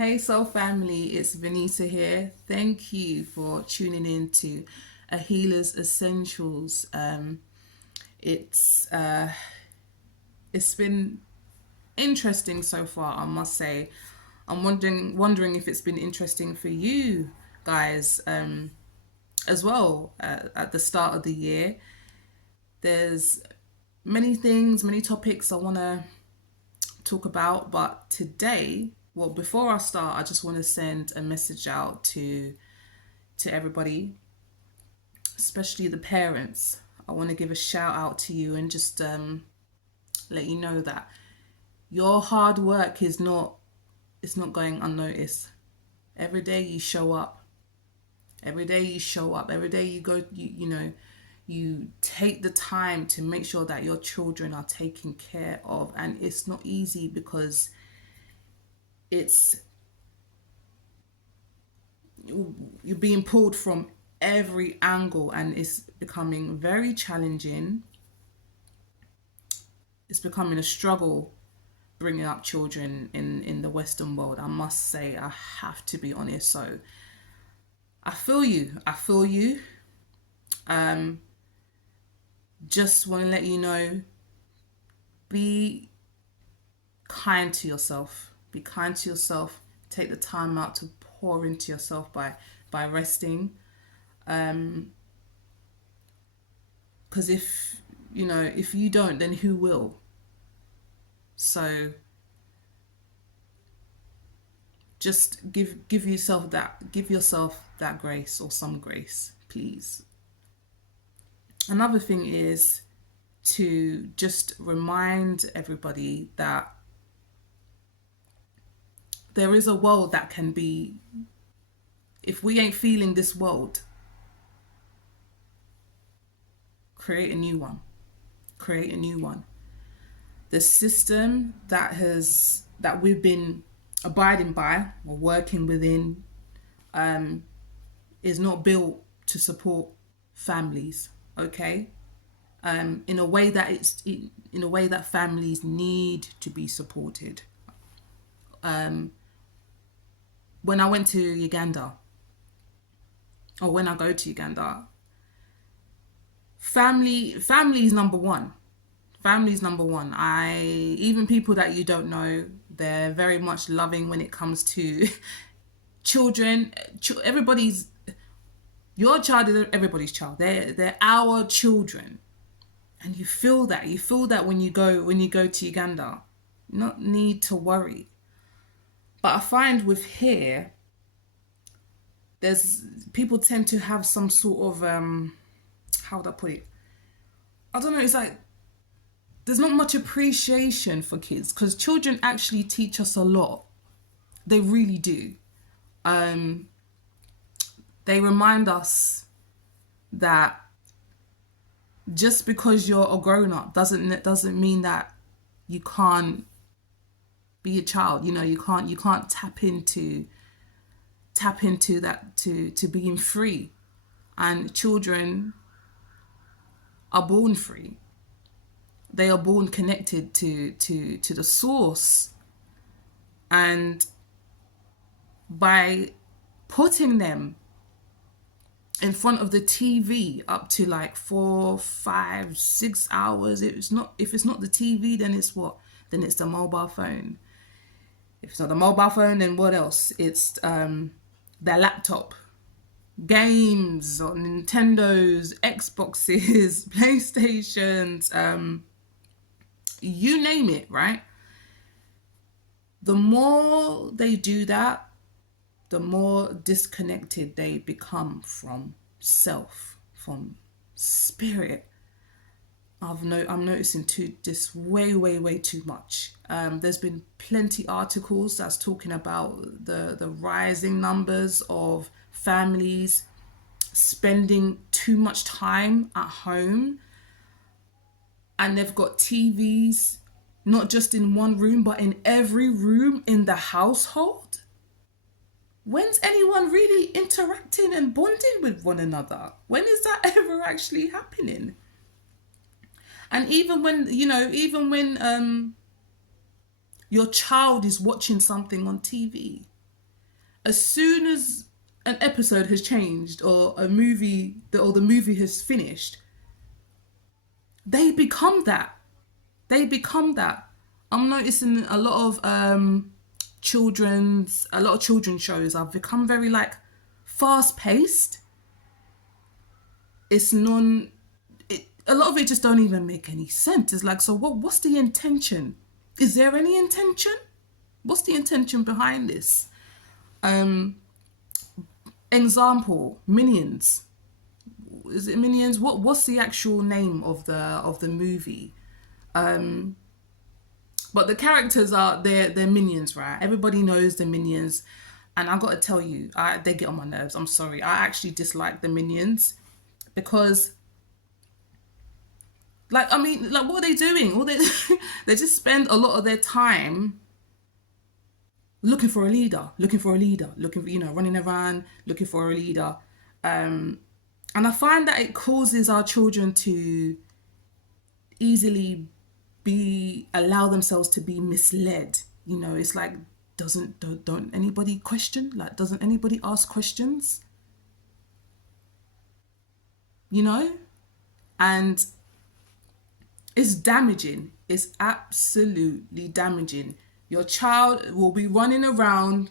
Hey Soul Family, it's Vanessa here. Thank you for tuning in to A Healer's Essentials. It's it's been interesting so far, I must say. I'm wondering if it's been interesting for you guys as well. At the start of the year, there's many things, many topics I want to talk about, but today, well, before I start, I just want to send a message out to everybody, especially the parents. I want to give a shout out to you and just let you know that your hard work is not, it's not going unnoticed. Every day you show up. Every day you show up. Every day you go. You take the time to make sure that your children are taken care of, and it's not easy because it's you're being pulled from every angle, and it's becoming very challenging. It's becoming a struggle bringing up children in the Western world. I must say, I have to be honest. So I feel you. I feel you. Um, just want to let you know, be kind to yourself. Be kind to yourself. Take the time out to pour into yourself by resting. Because if you don't, then who will? So just give yourself that grace, or some grace, please. Another thing is to just remind everybody that there is a world that can be, if we ain't feeling this world, create a new one. Create a new one. The system that we've been abiding by or working within is not built to support families. Okay, in a way that in a way that families need to be supported. When I went to Uganda, or when I go to Uganda, family is number one. Family is number one. Even people that you don't know, they're very much loving when it comes to children. Everybody's your child is everybody's child. They're our children, and you feel that. You feel that when you go to Uganda. Not need to worry. But I find with here, there's people tend to have some sort of how would I put it? I don't know. It's like there's not much appreciation for kids, because children actually teach us a lot. They really do. They remind us that just because you're a grown up doesn't mean that you can't be a child. You can't tap into that, to being free. And children are born free. They are born connected to the source. And by putting them in front of the TV up to like 4, 5, 6 hours, if it's not the TV, then it's what? Then it's the mobile phone. If it's not the mobile phone, then what else? It's their laptop, games on Nintendos, Xboxes, PlayStations, you name it, right? The more they do that, the more disconnected they become from self, from spirit. I'm noticing this way too much. There's been plenty articles that's talking about the rising numbers of families spending too much time at home, and they've got TVs not just in one room but in every room in the household. When's anyone really interacting and bonding with one another? When is that ever actually happening? And even when your child is watching something on TV, As soon as an episode has changed or a movie or the movie has finished, they become that. They become that. I'm noticing a lot of children's shows have become very like fast paced. It's non A lot of it just don't even make any sense. It's like, so what's the intention? Is there any intention? What's the intention behind this? Example, Minions. Is it Minions? What's the actual name of the movie? But the characters they're minions, right? Everybody knows the minions. And I gotta tell you, they get on my nerves. I'm sorry. I actually dislike the minions because, like, I mean, like, what are they doing? All they they just spend a lot of their time looking for a leader, looking for, running around looking for a leader. And I find that it causes our children to easily allow themselves to be misled. It's like, don't anybody question? Like, doesn't anybody ask questions? You know? And it's damaging. It's absolutely damaging. Your child will be running around,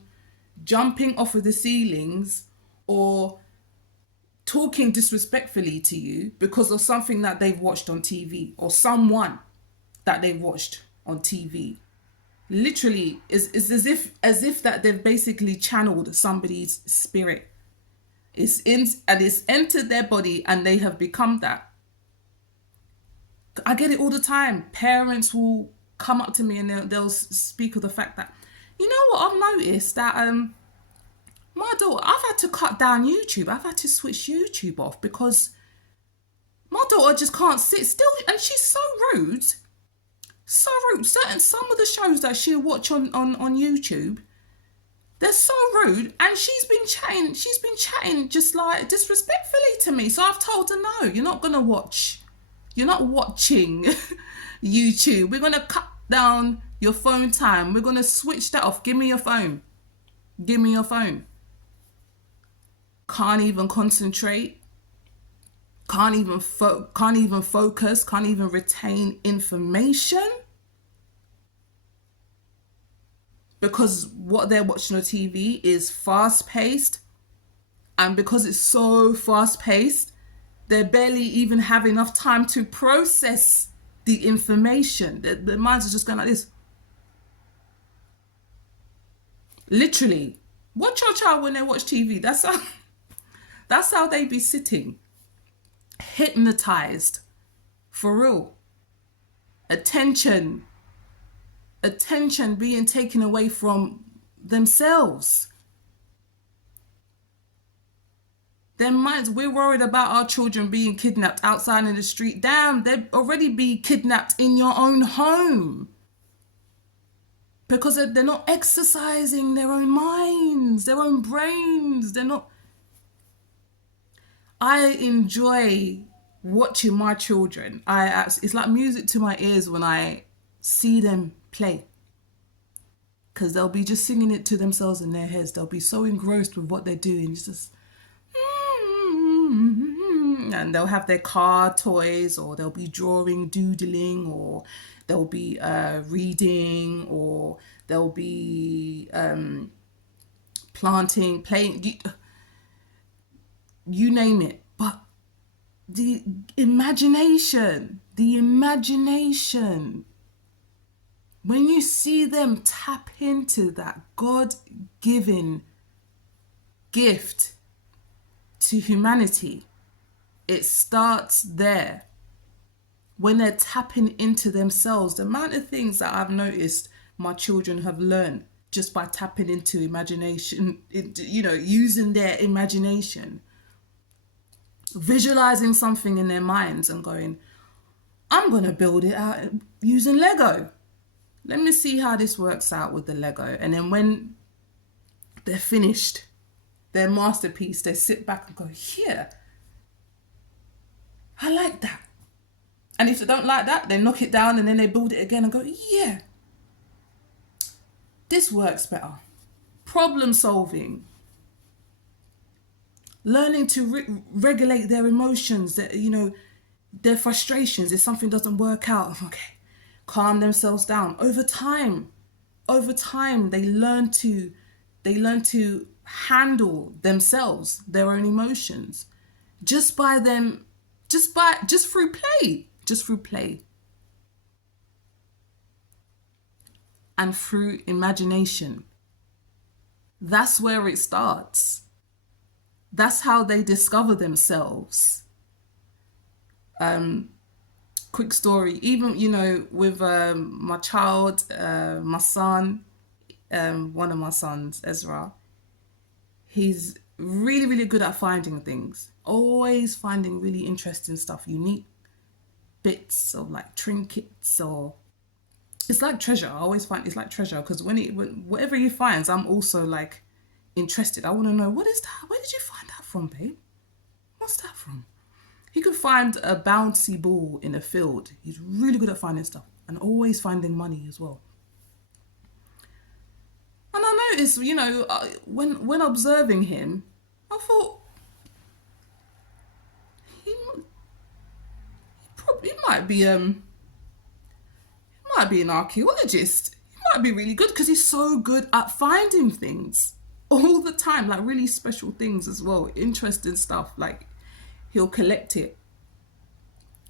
jumping off of the ceilings, or talking disrespectfully to you because of something that they've watched on TV, or someone that they've watched on TV. Literally, it's as if that they've basically channeled somebody's spirit. It's entered their body and they have become that. I get it all the time. Parents will come up to me and they'll speak of the fact that, you know what, I've noticed that my daughter, I've had to cut down YouTube. I've had to switch YouTube off because my daughter just can't sit still, and she's so rude. So rude. Some of the shows that she'll watch on YouTube, they're so rude, and she's been chatting just like disrespectfully to me. So I've told her, no, you're not watching YouTube. We're gonna cut down your phone time. We're gonna switch that off. Give me your phone. Can't even concentrate. Can't even focus. Can't even retain information. Because what they're watching on TV is fast paced. And because it's so fast paced, they barely even have enough time to process the information. Their minds are just going like this. Literally. Watch your child when they watch TV. That's how they be sitting. Hypnotized. For real. Attention being taken away from themselves. Their minds, we're worried about our children being kidnapped outside in the street. Damn, they'd already be kidnapped in your own home. Because they're not exercising their own minds, their own brains. I enjoy watching my children. It's like music to my ears when I see them play, because they'll be just singing it to themselves in their heads. They'll be so engrossed with what they're doing, just and they'll have their car toys, or they'll be drawing, doodling, or they'll be reading, or they'll be planting, playing, you name it. But the imagination, when you see them tap into that God-given gift to humanity, it starts there. When they're tapping into themselves, the amount of things that I've noticed my children have learned just by tapping into imagination, using their imagination, visualizing something in their minds and going, I'm going to build it out using Lego. Let me see how this works out with the Lego. And then when they're finished, their masterpiece, they sit back and go, yeah, I like that. And if they don't like that, they knock it down and then they build it again and go, yeah, this works better. problem solving, learning to regulate their emotions, that their frustrations if something doesn't work out. Okay, calm themselves down. Over time they learn to handle themselves, their own emotions, just by them just through play and through imagination. That's where it starts. That's how they discover themselves. Quick story, even with my child, my son, one of my sons, Ezra. He's really, really good at finding things, always finding really interesting stuff, unique bits of like trinkets, or it's like treasure. I always find it's like treasure, because whatever he finds, I'm also like interested. I want to know, what is that? Where did you find that from, babe? What's that from? He could find a bouncy ball in a field. He's really good at finding stuff and always finding money as well. And I noticed, when observing him, I thought he probably might be an archaeologist. He might be really good because he's so good at finding things all the time, like really special things as well, interesting stuff. Like he'll collect it.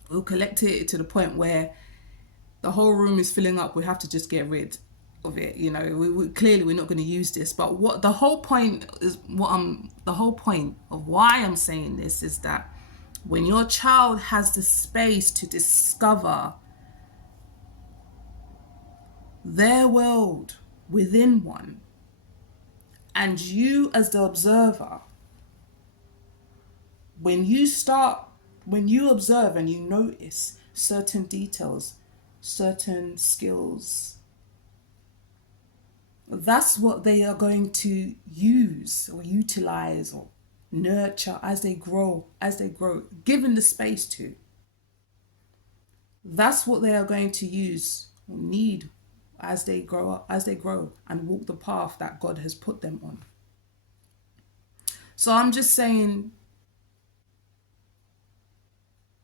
We'll collect it to the point where the whole room is filling up. We have to just get rid of it. Clearly we're not going to use this. But what the whole point is, the whole point of why I'm saying this is that when your child has the space to discover their world within one, and you as the observer, when you observe and you notice certain details, certain skills, that's what they are going to use or utilize or nurture as they grow, given the space to. That's what they are going to use or need as they grow and walk the path that God has put them on. So I'm just saying,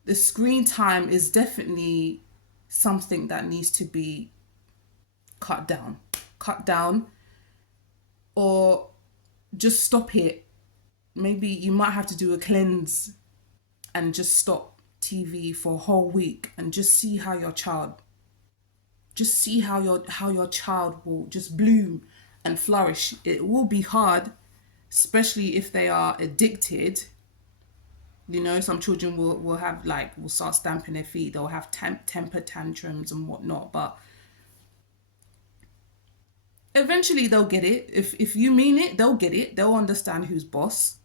the screen time is definitely something that needs to be cut down, or just stop it. Maybe you might have to do a cleanse and just stop TV for a whole week and just see how your child will just bloom and flourish. It will be hard, especially if they are addicted. Some children will start stamping their feet. They'll have temper tantrums and whatnot, but eventually they'll get it. If you mean it, they'll get it. They'll understand who's boss.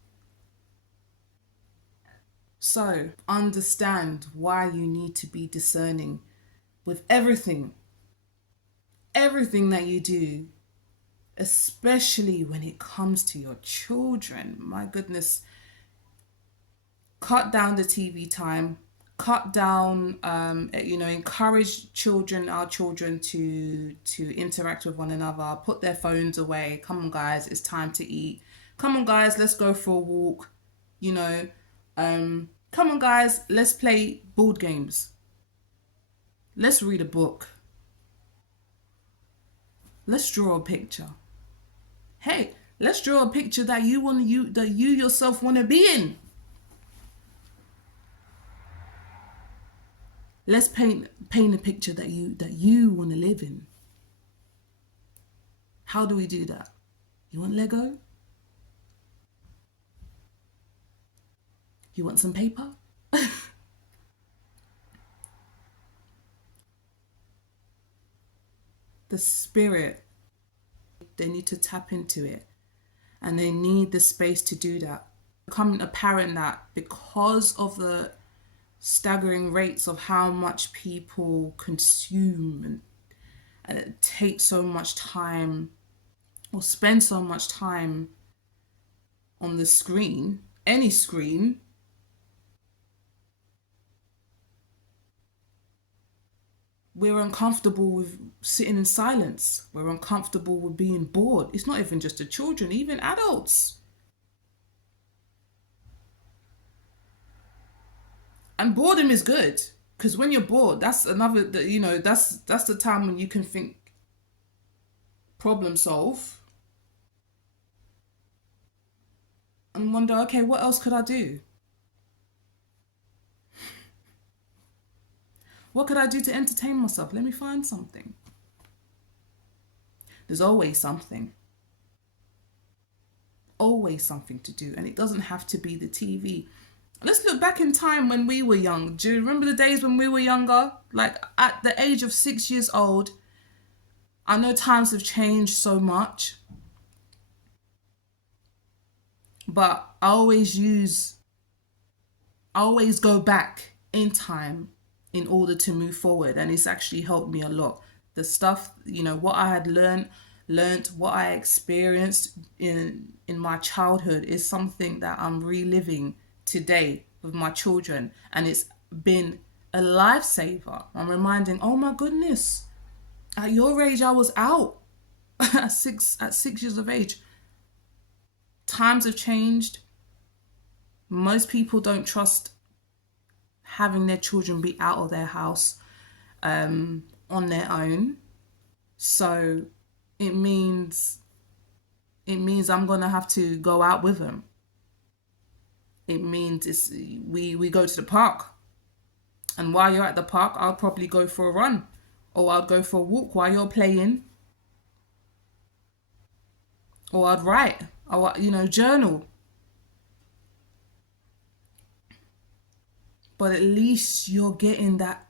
So understand why you need to be discerning with everything that you do, especially when it comes to your children. My goodness, cut down the TV time, cut down, encourage our children to interact with one another, put their phones away. Come on, guys, it's time to eat. Come on, guys, let's go for a walk. Come on, guys, let's play board games. Let's read a book. Let's draw a picture. Hey, let's draw a picture that you yourself want to be in. Let's paint a picture that you want to live in. How do we do that? You want Lego? You want some paper? The spirit, they need to tap into it, and they need the space to do that. Becoming apparent that because of the staggering rates of how much people consume and it takes so much time or spend so much time on the screen, any screen, We're uncomfortable with sitting in silence. We're uncomfortable with being bored. It's not even just the children, even adults. And boredom is good because when you're bored, that's another, that's the time when you can think, problem solve, and wonder, okay, what else could I do? What could I do to entertain myself? Let me find something. There's always something to do, and it doesn't have to be the TV. Let's look back in time when we were young. Do you remember the days when we were younger? Like at the age of 6 years old, I know times have changed so much, but I always go back in time in order to move forward, and it's actually helped me a lot. The stuff, what I had learned, what I experienced in my childhood is something that I'm reliving today with my children, and it's been a lifesaver. I'm reminding, oh my goodness, at your age I was out at 6 years of age. Times have changed. Most people don't trust having their children be out of their house on their own. So it means I'm gonna have to go out with them. It means we go to the park, and while you're at the park, I'll probably go for a run, or I'll go for a walk while you're playing, or I'd write, or journal. But at least you're getting that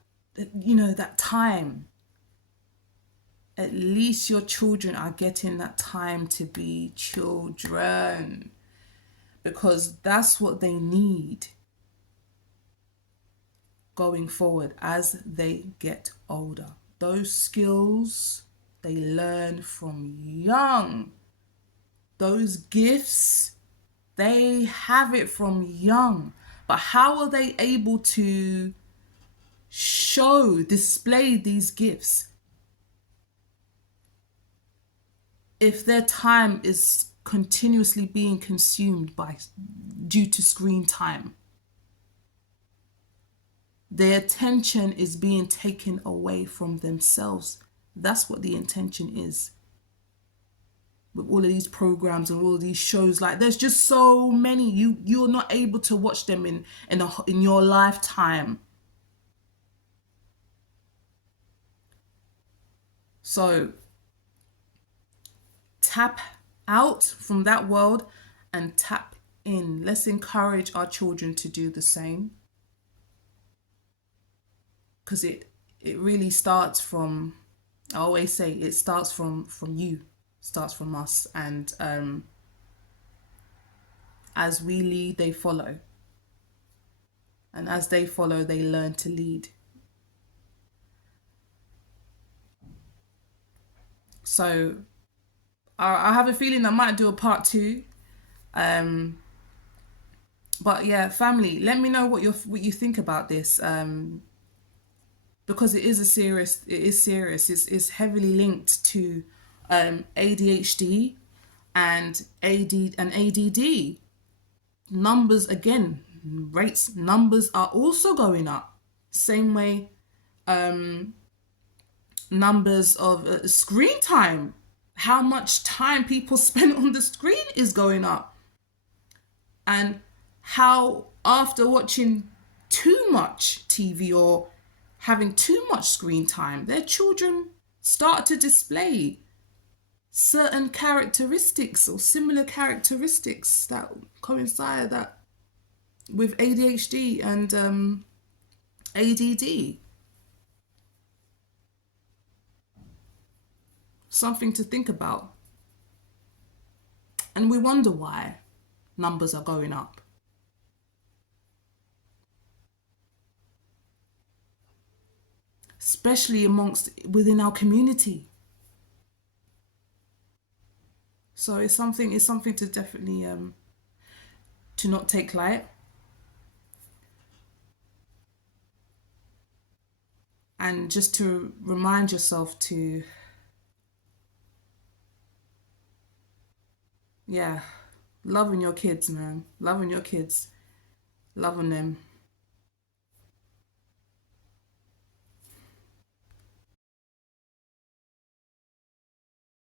time. At least your children are getting that time to be children, because that's what they need going forward as they get older. Those skills they learn from young. Those gifts, they have it from young. But how are they able to display these gifts if their time is continuously being consumed due to screen time? Their attention is being taken away from themselves. That's what the intention is. With all of these programs and all of these shows, like there's just so many, you're not able to watch them in your lifetime. So tap out from that world and tap in. Let's encourage our children to do the same, because it really starts from, I always say, it starts from you, starts from us. And as we lead, they follow, and as they follow, they learn to lead. So I have a feeling I might do a part 2. But yeah, family, let me know what you think about this, because it is serious. It's heavily linked to ADHD and ADD. Numbers again, numbers are also going up. Same way, numbers of screen time, how much time people spend on the screen is going up, and how after watching too much TV or having too much screen time, their children start to display certain characteristics or similar characteristics that coincide with ADHD and ADD. Something to think about. And we wonder why numbers are going up. Especially within our community. So it's something to definitely to not take light. and just to remind yourself to, yeah, loving your kids, man, loving your kids, loving them.